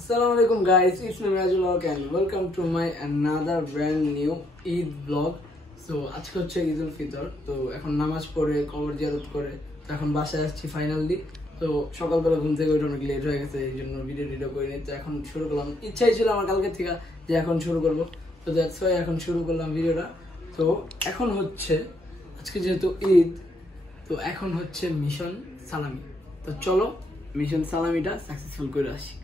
Assalamualaikum guys, it's me Rajul and welcome to my another brand new Eid vlog. So আজকে হচ্ছে ঈদুল ফিতর, তো এখন নামাজ পড়ে কবর জিয়ারত করে তো এখন বাসায় আসছি ফাইনালি। তো সকালবেলা ঘুম থেকে উঠে অনেক লেট হয়ে গেছে, এই জন্য ভিডিও করিনি। তো এখন শুরু করলাম, ইচ্ছাই ছিল আমার কালকে থেকে যে এখন শুরু করব, তো দ্যাটস ওয়াই এখন শুরু করলাম ভিডিওটা। তো এখন হচ্ছে আজকে যেহেতু ঈদ, তো এখন হচ্ছে মিশন সালামি। তো চলো মিশন সালামিটা সাকসেসফুল করে আসি।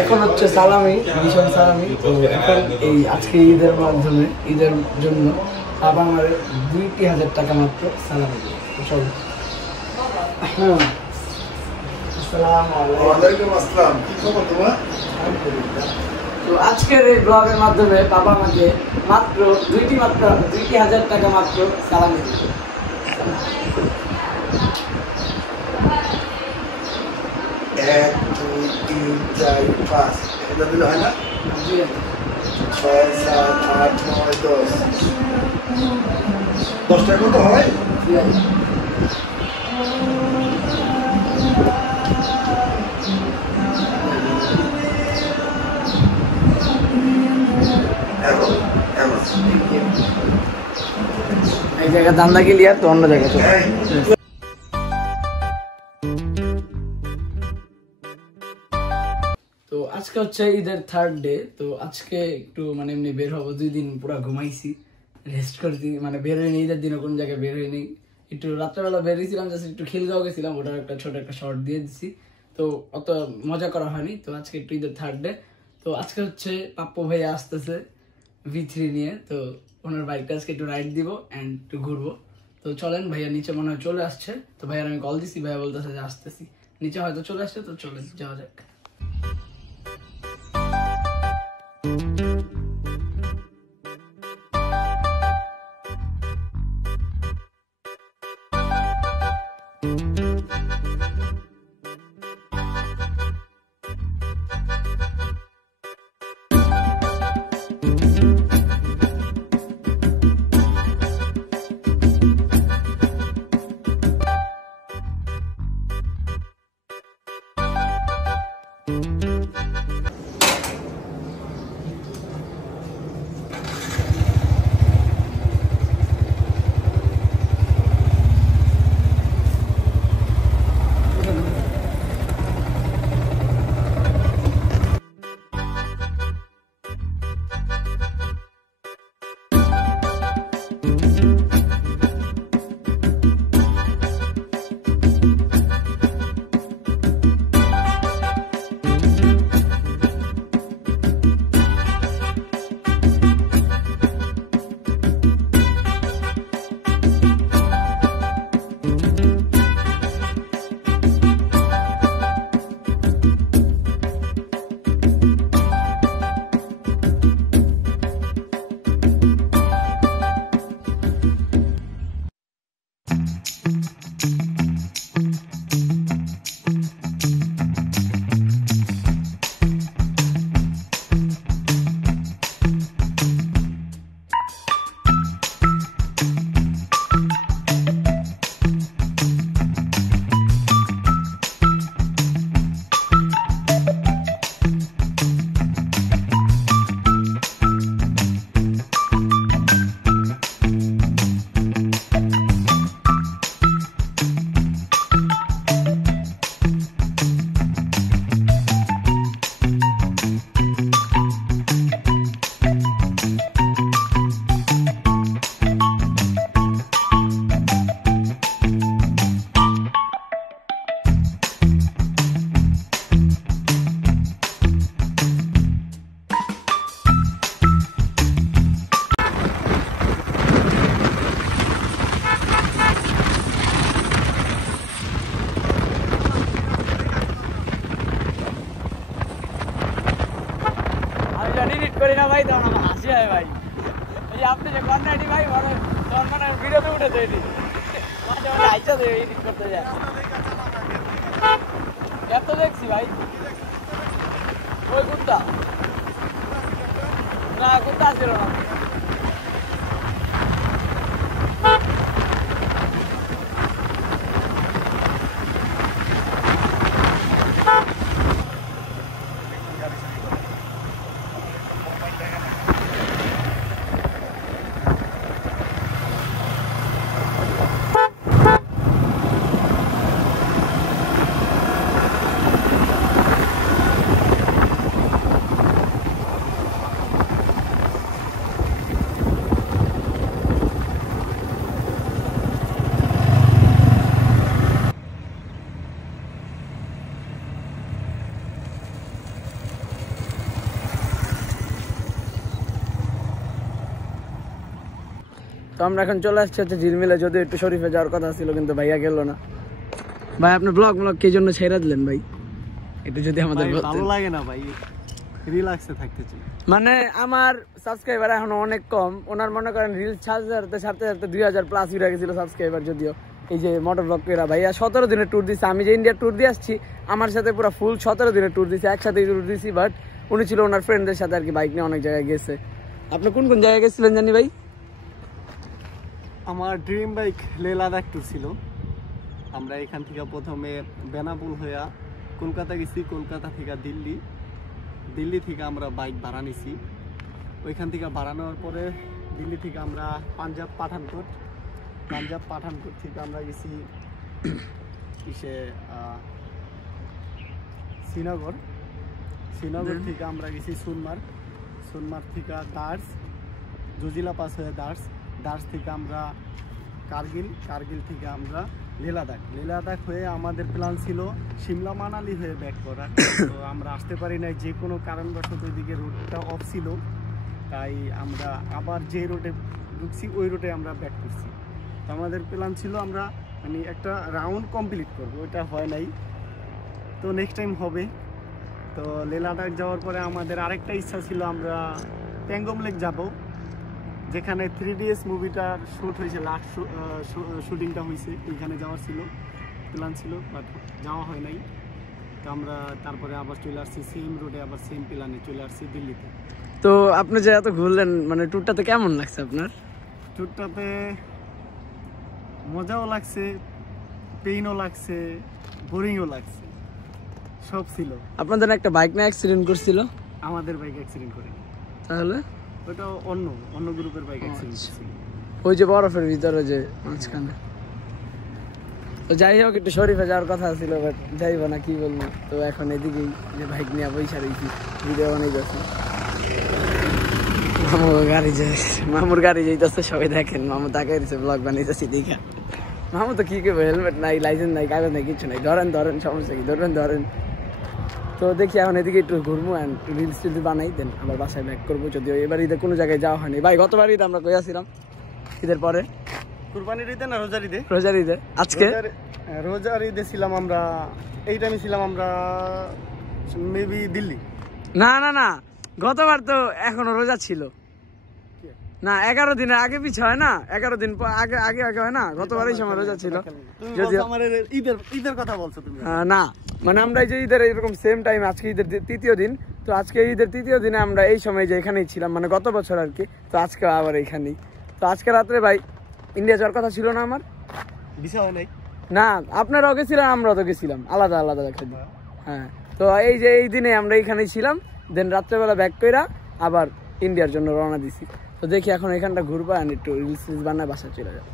এখন হচ্ছে সালামি, মিশন সালামি। তো এখন এই আজকে ঈদের মাধ্যমে ঈদের জন্য বাবা আমার 2000 টাকা মাত্র সালামি দিল। তো চলো। তো আজকের এই ব্লগের মাধ্যমে বাবা আমাকে মাত্র 2000 টাকা মাত্র সালামি দিল। 1 2 3 4 5 এটা দিলে হয় না? 6 7 8 9 10 টাকা কত হয়? एक जगह धंधा के लिए तो अन्य जगह তো আজকে হচ্ছে ঈদের থার্ড ডে। তো আজকে একটু মানে এমনি বের হবো, 2 দিন পুরো ঘুমাইছি, রেস্ট করছি, মানে বের হয়নি ঈদের দিনও কোন জায়গায় বের হয়নি। একটু রাত্রেবেলা বের হয়েছিলাম, জাস্ট একটু খিলগাঁও গেছিলাম, ওটার একটা ছোট একটা শর্ট দিয়ে দিছি, তো অত মজা করা হয়নি। তো আজকে একটু ঈদের থার্ড ডে। তো আজকে হচ্ছে পাপ্পু ভাইয়া আসতেছে V3 নিয়ে, তো ওনার বাইকটা আজকে একটু রাইড দিব অ্যান্ড একটু ঘুরবো। তো চলেন, ভাইয়া নিচে মনে হয় চলে আসছে। তো ভাইয়ার আমি কল দিছি, ভাইয়া বলতেছে যে আসতেছি, নিচে হয়তো চলে আসছে। তো চলেন যাওয়া যাক। এডিট মাঝে মাঝে আইসা দেবে এডিট করতে যায় এত দেখছি ভাই ওই কুত্তা না কুত্তা ছিল না তো আমরা এখন চলে আসছি হচ্ছে ঝিলমিলে, যদিও একটু শরীফে যাওয়ার কথা ছিল কিন্তু ভাইয়া গেল না। ভাই আপনি ব্লগ কি জন্য ছেড়ে দিলেন ভাই, একটু যদি আমাদের ভালো লাগে না ভাই, রিল্যাক্সে থাকতে চাই। মানে আমার সাবস্ক্রাইবার এখন অনেক কম, ওনার মনে করেন রিলস ছাড়তে ছাড়তে 2000 প্লাস উঠে গেছিল সাবস্ক্রাইবার। যদিও এই যে মোটর ব্লগ পেরা ভাইয়া 17 দিনের ট্যুর দিচ্ছে, আমি যে ইন্ডিয়া ট্যুর দিয়ে আসছি আমার সাথে পুরো ফুল 17 দিনের ট্যুর দিচ্ছে, একসাথে ট্যুর দিছি। বাট উনি ছিল ওনার ফ্রেন্ডদের সাথে আর কি, বাইক নিয়ে অনেক জায়গায় গেছে। আপনি কোন কোন জায়গায় গেছিলেন জানি ভাই? আমার dream bike Leh Ladakh tour ছিল। আমরা এখান থেকে প্রথমে বেনাপুল হইয়া কলকাতা গেছি, কলকাতা থেকে দিল্লি থেকে আমরা বাইক ভাড়া নিছি। ওইখান থেকে ভাড়া নেওয়ার পরে দিল্লি থেকে আমরা পাঞ্জাব পাঠানকোট থেকে আমরা গেছি শ্রীনগর থেকে আমরা গেছি সোনমার্গ থেকে দার্স, জজিলা পাস হয়ে দার্স থেকে আমরা কার্গিল থেকে আমরা লে লাদাখ হয়ে আমাদের প্ল্যান ছিল সিমলা মানালি হয়ে ব্যাক করার। তো আমরা আসতে পারি নাই, যে কোনো কারণবশত ওইদিকে রোডটা অফ ছিল, তাই আমরা আবার যে রোডে ঢুকছি ওই রোডে আমরা ব্যাক করছি। তো আমাদের প্ল্যান ছিল আমরা মানে একটা রাউন্ড কমপ্লিট করবো, ওইটা হয় নাই। তো নেক্সট টাইম হবে। তো লে লাদাখ যাওয়ার পরে আমাদের আরেকটা ইচ্ছা ছিল আমরা প্যাংগম লেক যাবো, যেখানে 3DS মুভিটার শ্যুট হয়েছে, লাস্ট শুটিংটা হয়েছে, ওইখানে যাওয়ার ছিল প্ল্যান ছিল, বাট যাওয়া হয় নাই। তো আমরা তারপরে আবার চলে আসছি সেম রোডে, আবার সেম প্ল্যানে চলে আসছি দিল্লিতে। তো আপনি যে এত ঘুরলেন, মানে ট্যুরটাতে কেমন লাগছে আপনার? ট্যুরটাতে মজাও লাগছে, পেইনও লাগছে, বোরিংও লাগছে, সব ছিল। আপনাদের একটা বাইক না অ্যাক্সিডেন্ট করছিল? আমাদের বাইক অ্যাক্সিডেন্ট করে। তাহলে ওটা অন্য গ্রুপের বাইক অ্যাক্সিডেন্ট ছিল, ওই যে বরফের ভিতরে যে মাঝখানে। তো যাই হোক, একটু শরীফে যাওয়ার কথা ছিল, বাট যাইব না, কি বলবো। তো এখন এদিকেই যে বাইক নিয়ে বৈশা রয়েছি, ভিডিও বানাই যাচ্ছি। মামুর গাড়ি যাইতেছে, সবাই দেখেন, মামু তাকে ব্লগ বানাইতেছি দেখা। মামু তো কি করবো, হেলমেট নাই, লাইসেন্স নাই, কাগজ নাই, কিছু নাই। ধরেন সমস্যা কি, ধরেন। তো দেখি এখন এদিকে একটু ঘুরবো, অ্যান্ড রিলস যদি বানাই দেন আবার বাসায় ব্যাক করবো। যদিও এবার ঈদে কোনো জায়গায় যাওয়া হয়নি ভাই, গতবার ঈদে আমরা কইয়াছিলাম, ঈদের পরে কুরবানির ঈদে না রোজার ঈদে। আজকে রোজার ঈদে ছিলাম আমরা, এই টাইমে ছিলাম আমরা মেবি দিল্লি। না গতবার তো এখনো রোজা ছিল না, 11 দিনের আগে পিছু হয় না, 11 দিন আগে হয় না, গতবারই সময় রোজা ছিল। যদিও আমার ঈদের কথা বলছো তুমি। না মানে আমরা এই যে ঈদের এরকম সেম টাইম, আজকে ঈদের 3য় দিন, তো আজকে ঈদের 3য় দিনে আমরা এই সময় যে এখানেই ছিলাম, মানে গত বছর আর কি। তো আজকে আবার এইখানেই। তো আজকে রাত্রে ভাই ইন্ডিয়া যাওয়ার কথা ছিল না আমার, ভিসা হয় নাই না, আপনারাও গেছিলেন, আমরাও তো গেছিলাম, আলাদা দেখা। হ্যাঁ, তো এই যে এই দিনে আমরা এইখানেই ছিলাম, দেন রাত্রেবেলা ব্যাক কইরা আবার ইন্ডিয়ার জন্য রওনা দিছি। তো দেখি এখন এখানটা ঘুরবো, আর একটু রিলস বানায় বাসায় চলে যাবো।